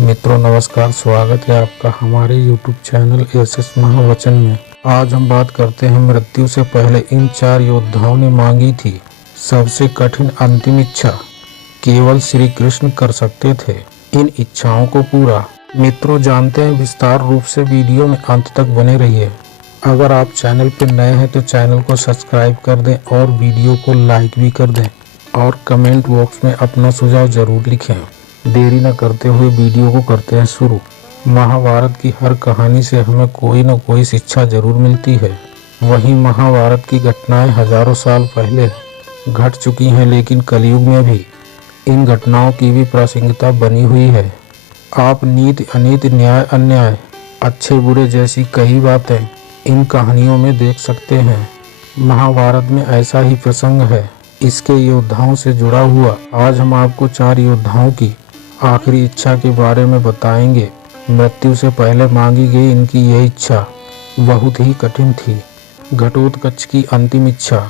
मित्रों नमस्कार, स्वागत है आपका हमारे YouTube चैनल एसएस महावचन में। आज हम बात करते हैं मृत्यु से पहले इन 4 योद्धाओं ने मांगी थी सबसे कठिन अंतिम इच्छा। केवल श्री कृष्ण कर सकते थे इन इच्छाओं को पूरा। मित्रों जानते हैं विस्तार रूप से वीडियो में अंत तक बने रहिए। अगर आप चैनल पर नए हैं तो चैनल को सब्सक्राइब कर दें और वीडियो को लाइक भी कर दें और कमेंट बॉक्स में अपना सुझाव जरूर लिखें। देरी न करते हुए वीडियो को करते हैं शुरू। महाभारत की हर कहानी से हमें कोई न कोई शिक्षा जरूर मिलती है। वहीं महाभारत की घटनाएं हजारों साल पहले घट चुकी हैं, लेकिन कलयुग में भी इन घटनाओं की भी प्रासंगिकता बनी हुई है। आप नीति अनीति, न्याय अन्याय, अच्छे बुरे जैसी कई बातें इन कहानियों में देख सकते हैं। महाभारत में ऐसा ही प्रसंग है इसके योद्धाओं से जुड़ा हुआ। आज हम आपको 4 योद्धाओं की आखिरी इच्छा के बारे में बताएंगे। मृत्यु से पहले मांगी गई इनकी यह इच्छा बहुत ही कठिन थी। घटोत्कच की अंतिम इच्छा।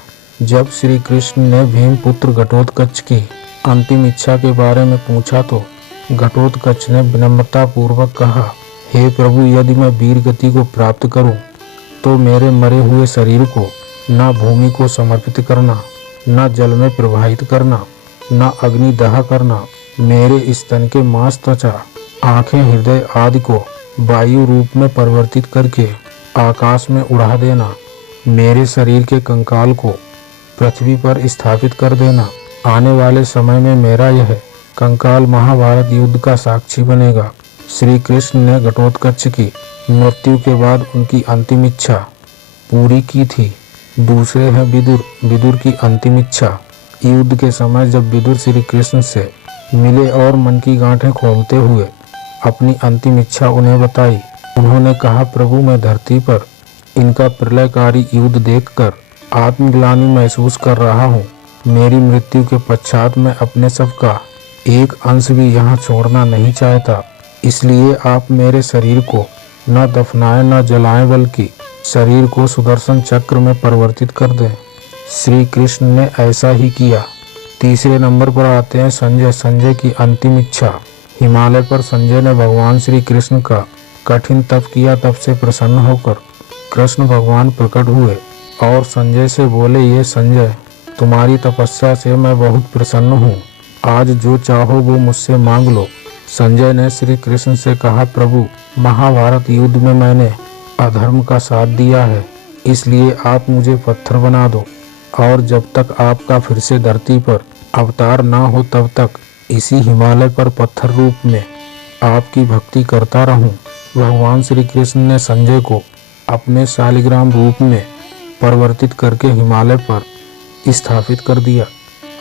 जब श्री कृष्ण ने भीमपुत्र घटोत्कच की अंतिम इच्छा के बारे में पूछा तो घटोत्कच ने विनम्रता पूर्वक कहा, हे प्रभु, यदि मैं वीर गति को प्राप्त करूं तो मेरे मरे हुए शरीर को न भूमि को समर्पित करना, न जल में प्रवाहित करना, न अग्नि दह करना। मेरे स्तन के मांस, त्वचा, आंखें, हृदय आदि को वायु रूप में परिवर्तित करके आकाश में उड़ा देना। मेरे शरीर के कंकाल को पृथ्वी पर स्थापित कर देना। आने वाले समय में मेरा यह कंकाल महाभारत युद्ध का साक्षी बनेगा। श्री कृष्ण ने घटोत्कच की मृत्यु के बाद उनकी अंतिम इच्छा पूरी की थी। दूसरे हैं विदुर। विदुर की अंतिम इच्छा। युद्ध के समय जब विदुर श्री कृष्ण से मिले और मन की गांठें खोलते हुए अपनी अंतिम इच्छा उन्हें बताई। उन्होंने कहा, प्रभु, मैं धरती पर इनका प्रलयकारी युद्ध देखकर आत्मग्लानि महसूस कर रहा हूँ। मेरी मृत्यु के पश्चात मैं अपने सब का एक अंश भी यहाँ छोड़ना नहीं चाहता। इसलिए आप मेरे शरीर को न दफनाएं न जलाएं, बल्कि शरीर को सुदर्शन चक्र में परिवर्तित कर दें। श्री कृष्ण ने ऐसा ही किया। तीसरे नंबर पर आते हैं संजय। संजय की अंतिम इच्छा। हिमालय पर संजय ने भगवान श्री कृष्ण का कठिन तप किया। तप से प्रसन्न होकर कृष्ण भगवान प्रकट हुए और संजय से बोले, ये संजय, तुम्हारी तपस्या से मैं बहुत प्रसन्न हूँ। आज जो चाहो वो मुझसे मांग लो। संजय ने श्री कृष्ण से कहा, प्रभु, महाभारत युद्ध में मैंने अधर्म का साथ दिया है, इसलिए आप मुझे पत्थर बना दो और जब तक आपका फिर से धरती पर अवतार ना हो तब तक इसी हिमालय पर पत्थर रूप में आपकी भक्ति करता रहूं। भगवान श्री कृष्ण ने संजय को अपने शालिग्राम रूप में परिवर्तित करके हिमालय पर स्थापित कर दिया।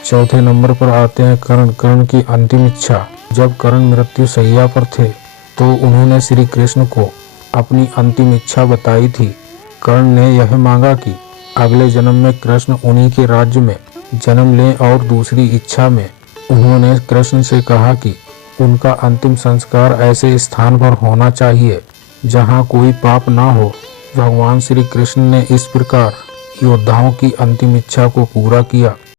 चौथे नंबर पर आते हैं कर्ण। कर्ण की अंतिम इच्छा। जब कर्ण मृत्यु शैया पर थे तो उन्होंने श्री कृष्ण को अपनी अंतिम इच्छा बताई थी। कर्ण ने यह मांगा कि अगले जन्म में कृष्ण उन्हीं के राज्य में जन्म लें और दूसरी इच्छा में उन्होंने कृष्ण से कहा कि उनका अंतिम संस्कार ऐसे स्थान पर होना चाहिए जहां कोई पाप ना हो। भगवान श्री कृष्ण ने इस प्रकार योद्धाओं की अंतिम इच्छा को पूरा किया।